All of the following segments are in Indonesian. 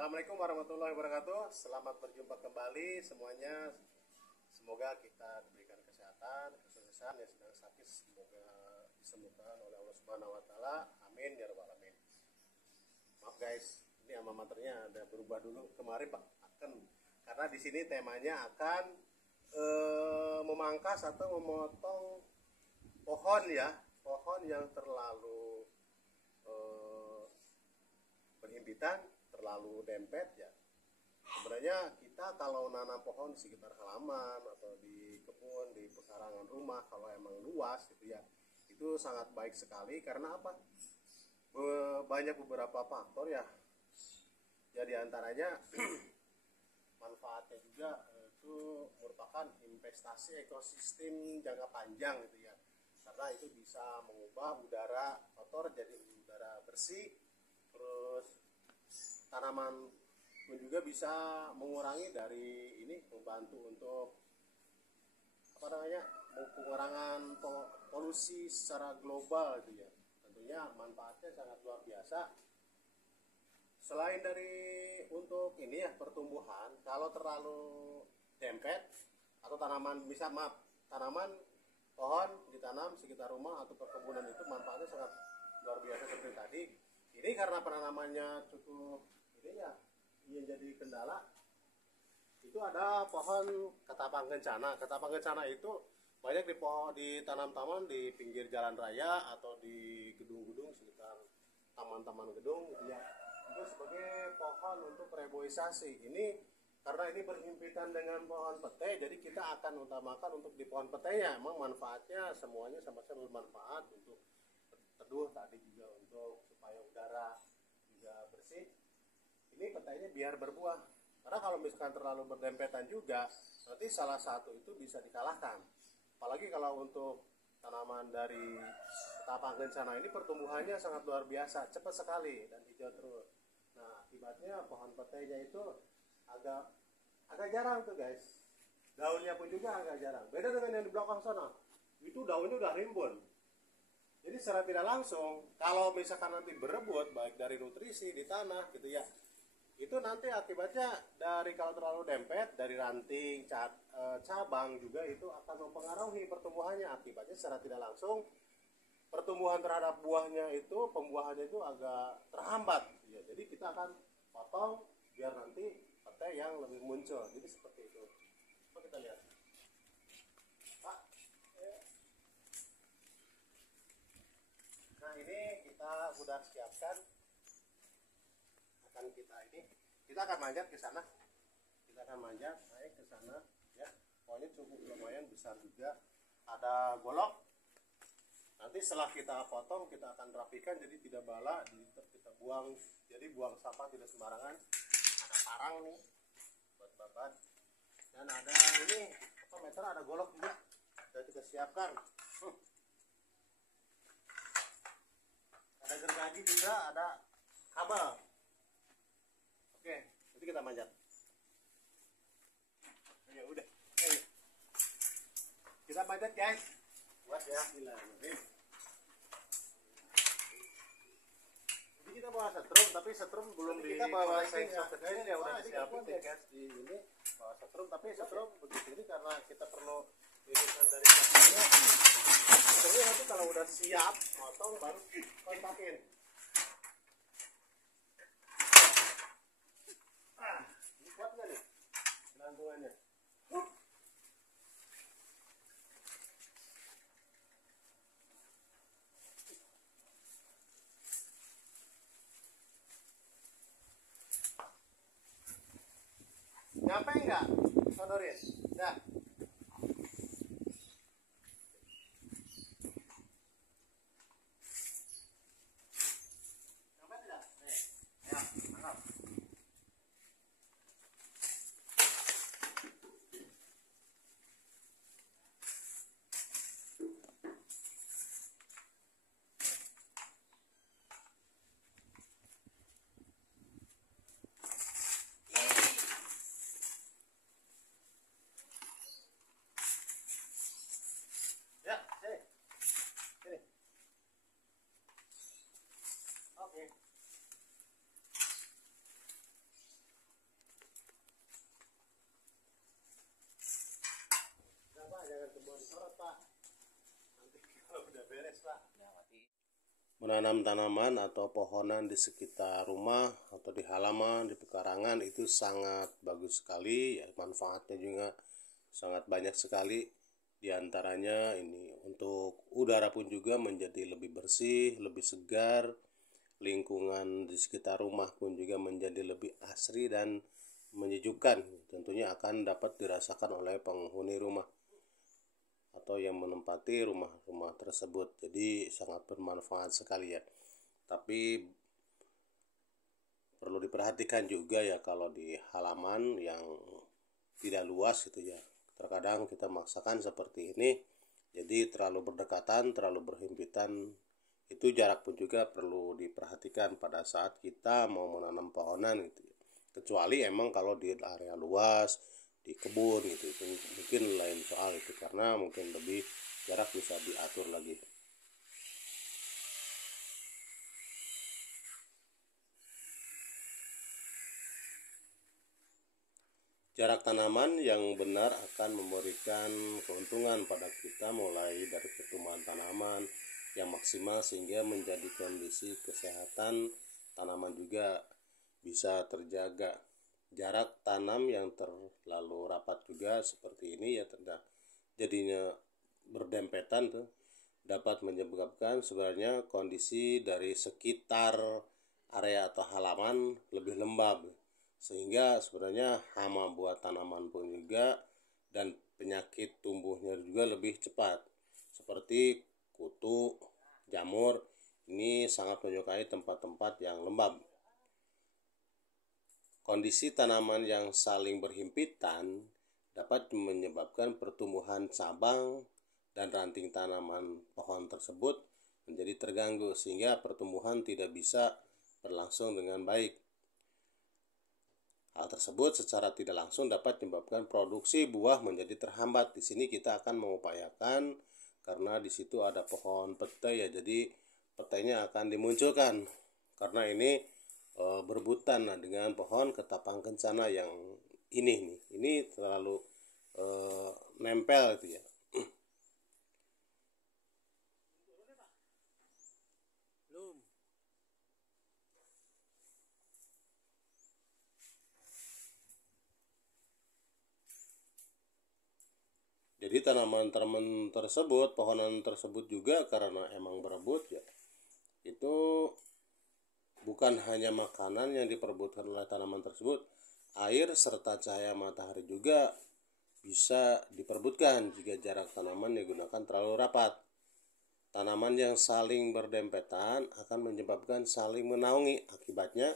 Assalamualaikum warahmatullahi wabarakatuh. Selamat berjumpa kembali semuanya. Semoga kita diberikan kesehatan, kesuksesan. Yang sedang sakit semoga disembuhkan oleh Allah Subhanahu wa taala. Amin ya rabbal alamin. Maaf guys, ini alma maternya ada berubah dulu. Kemarin Pak akan, karena di sini temanya akan memangkas atau memotong pohon ya, pohon yang terlalu berhimpitan, terlalu dempet ya. Sebenarnya kita kalau nanam pohon di sekitar halaman atau di kebun, di pekarangan rumah, kalau emang luas gitu ya, itu sangat baik sekali. Karena apa? Banyak beberapa faktor ya. Ya diantaranya manfaatnya juga itu merupakan investasi ekosistem jangka panjang gitu ya. Karena itu bisa mengubah udara kotor jadi udara bersih. Terus tanaman pun juga bisa mengurangi dari ini, membantu untuk pengurangan polusi secara global gitu ya. Tentunya manfaatnya sangat luar biasa. Selain dari untuk ini ya pertumbuhan, kalau terlalu dempet atau tanaman tanaman pohon ditanam sekitar rumah atau perkebunan itu manfaatnya sangat luar biasa seperti tadi. Ini karena penanamannya cukup ini ya, yang jadi kendala itu ada pohon ketapang kencana. Ketapang kencana itu banyak ditanam taman di pinggir jalan raya atau di gedung-gedung sekitar taman-taman gedung gitu ya. Itu sebagai pohon untuk reboisasi. Ini karena ini berhimpitan dengan pohon petai, jadi kita akan utamakan untuk di pohon petainya. Emang manfaatnya semuanya sama-sama bermanfaat untuk teduh tadi, juga untuk supaya udara juga bersih. Ini petainya biar berbuah. Karena kalau misalkan terlalu berdempetan juga, nanti salah satu itu bisa dikalahkan. Apalagi kalau untuk tanaman dari ketapang kencana ini pertumbuhannya sangat luar biasa, cepat sekali dan hijau terus. Nah, akibatnya pohon petainya itu agak jarang tuh guys. Daunnya pun juga agak jarang. Beda dengan yang di belakang sana. Itu daunnya udah rimbun. Jadi secara tidak langsung, kalau misalkan nanti berebut baik dari nutrisi di tanah gitu ya, itu nanti akibatnya dari kalau terlalu dempet, dari ranting, cabang juga itu akan mempengaruhi pertumbuhannya. Akibatnya secara tidak langsung pertumbuhan terhadap buahnya itu, pembuahannya itu agak terhambat ya. Jadi kita akan potong biar nanti petai yang lebih muncul. Jadi seperti itu. Coba kita lihat. Nah, ini kita sudah siapkan, kita akan manjat ke sana. Kita akan manjat naik ke sana ya. Pokoknya cukup lumayan besar juga. Ada golok. Nanti setelah kita potong kita akan rapikan jadi tidak bala, kita buang. Jadi buang sampah tidak sembarangan. Ada parang nih buat babat. Dan ada ini meter, ada golok juga. Sudah kita siapkan. Ada gergaji juga, ada kabel. Oke, nanti kita manjat. Ya udah. Kita manjat guys. Buat ya. Jadi kita bawa setrum, tapi setrum belum di. Kita bawa setrum ya udah disiapin ya guys di ini. Bawa setrum, tapi setrum begitu ini karena kita perlu irisan dari belakangnya. Jadi nanti kalau udah siap potong baru kontakin. Ini kuat nggak nih gelantungannya? Nyampe nggak, sodorin? Dah. Menanam tanaman atau pohonan di sekitar rumah atau di halaman, di pekarangan itu sangat bagus sekali ya, manfaatnya juga sangat banyak sekali. Di antaranya ini untuk udara pun juga menjadi lebih bersih, lebih segar, lingkungan di sekitar rumah pun juga menjadi lebih asri dan menyejukkan. Tentunya akan dapat dirasakan oleh penghuni rumah atau yang menempati rumah-rumah tersebut. Jadi sangat bermanfaat sekali ya. Tapi perlu diperhatikan juga ya kalau di halaman yang tidak luas gitu ya. Terkadang kita maksakan seperti ini, jadi terlalu berdekatan, terlalu berhimpitan. Itu jarak pun juga perlu diperhatikan pada saat kita mau menanam pohonan gitu ya. Kecuali emang kalau di area luas, di kebun gitu, itu mungkin lain soal itu, karena mungkin lebih jarak bisa diatur lagi. Jarak tanaman yang benar akan memberikan keuntungan pada kita, mulai dari pertumbuhan tanaman yang maksimal sehingga menjadi kondisi kesehatan tanaman juga bisa terjaga. Jarak tanam yang terlalu rapat juga seperti ini ya, jadinya berdempetan tuh, dapat menyebabkan sebenarnya kondisi dari sekitar area atau halaman lebih lembab, sehingga sebenarnya hama buat tanaman pun juga dan penyakit tumbuhnya juga lebih cepat, seperti kutu, jamur. Ini sangat menyukai tempat-tempat yang lembab. Kondisi tanaman yang saling berhimpitan dapat menyebabkan pertumbuhan cabang dan ranting tanaman pohon tersebut menjadi terganggu, sehingga pertumbuhan tidak bisa berlangsung dengan baik. Hal tersebut secara tidak langsung dapat menyebabkan produksi buah menjadi terhambat. Di sini kita akan mengupayakan, karena di situ ada pohon petai ya, jadi petainya akan dimunculkan karena ini berebutan dengan pohon ketapang kencana yang ini terlalu nempel gitu ya. Jadi tanaman-tanaman tersebut, pohonan tersebut juga karena emang berebut ya, itu bukan hanya makanan yang diperebutkan oleh tanaman tersebut, air serta cahaya matahari juga bisa diperebutkan jika jarak tanaman digunakan terlalu rapat. Tanaman yang saling berdempetan akan menyebabkan saling menaungi. Akibatnya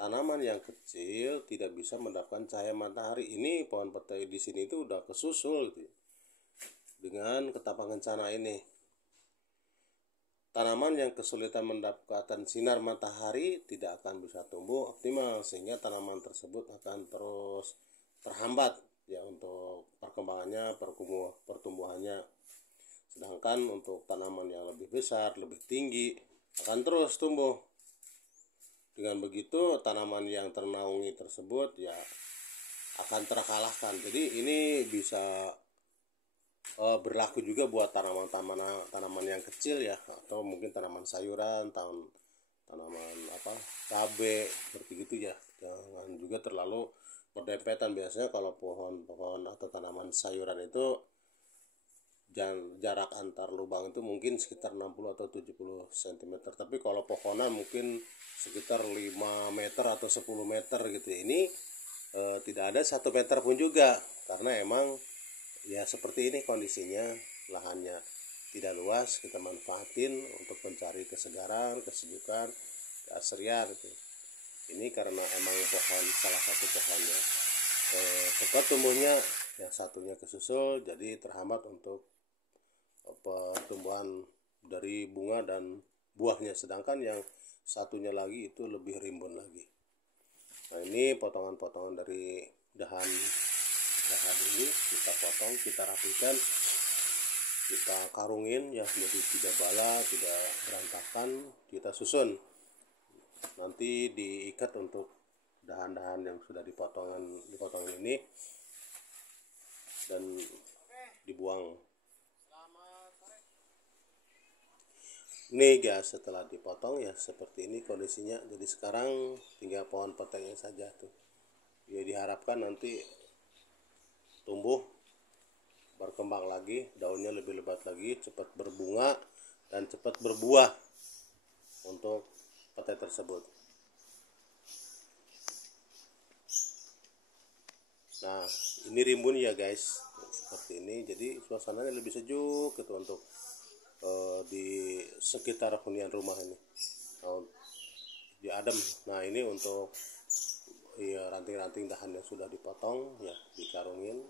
tanaman yang kecil tidak bisa mendapatkan cahaya matahari. Ini pohon petai di sini itu udah kesusul gitu, dengan ketapang kencana ini. Tanaman yang kesulitan mendapatkan sinar matahari tidak akan bisa tumbuh optimal, sehingga tanaman tersebut akan terus terhambat ya untuk perkembangannya, pertumbuhannya. Sedangkan untuk tanaman yang lebih besar, lebih tinggi akan terus tumbuh. Dengan begitu tanaman yang ternaungi tersebut ya akan terkalahkan. Jadi ini bisa berlaku juga buat tanaman yang kecil ya, atau mungkin tanaman sayuran, tanaman cabai seperti gitu ya. Jangan juga terlalu berdempetan. Biasanya kalau pohon-pohon atau tanaman sayuran itu jarak antar lubang itu mungkin sekitar 60 atau 70 cm. Tapi kalau pohonan mungkin sekitar 5 meter atau 10 meter gitu. Ini tidak ada 1 meter pun juga, karena emang ya seperti ini kondisinya, lahannya tidak luas, kita manfaatin untuk mencari kesegaran, kesejukan, keasrian gitu. Ini karena emang salah satu pohonnya cepat tumbuhnya, yang satunya kesusul, jadi terhambat untuk pertumbuhan dari bunga dan buahnya, sedangkan yang satunya lagi itu lebih rimbun lagi. Nah, ini potongan-potongan dari dahan ini kita potong, kita rapikan, kita karungin ya, jadi tidak bala, tidak berantakan, kita susun. Nanti diikat untuk dahan-dahan yang sudah dipotong ini dan dibuang. Nih guys, setelah dipotong ya seperti ini kondisinya. Jadi sekarang tinggal pohon petainya saja tuh. Ya diharapkan nanti tumbuh, berkembang lagi, daunnya lebih lebat lagi, cepat berbunga dan cepat berbuah untuk petai tersebut. Nah, ini rimbun ya guys, seperti ini. Jadi suasananya lebih sejuk gitu untuk di sekitar hunian rumah ini. Di adem. Nah, ini untuk ya ranting-ranting dahan yang sudah dipotong ya dikarungin,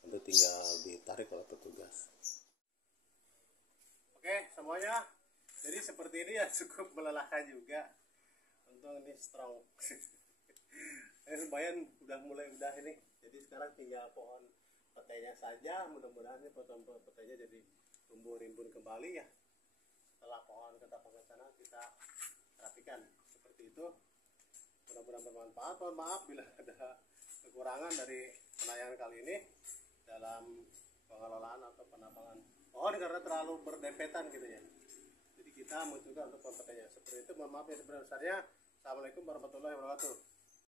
nanti tinggal ditarik oleh petugas. Oke semuanya, jadi seperti ini ya, cukup melelahkan juga. Untung ini strong. Lumayan udah ini. Jadi sekarang tinggal pohon petainya saja, mudah-mudahan ini pohon petainya jadi tumbuh rimbun kembali ya. Setelah pohon ketapang sana kita rapikan seperti itu. Mudah-mudahan bermanfaat. Mohon maaf bila ada kekurangan dari penayangan kali ini dalam pengelolaan atau penabangan pohon karena terlalu berdempetan gitu ya. Jadi kita mencoba untuk pohon petainya seperti itu. Mohon maaf ya sebesar-besarnya. Assalamualaikum warahmatullahi wabarakatuh.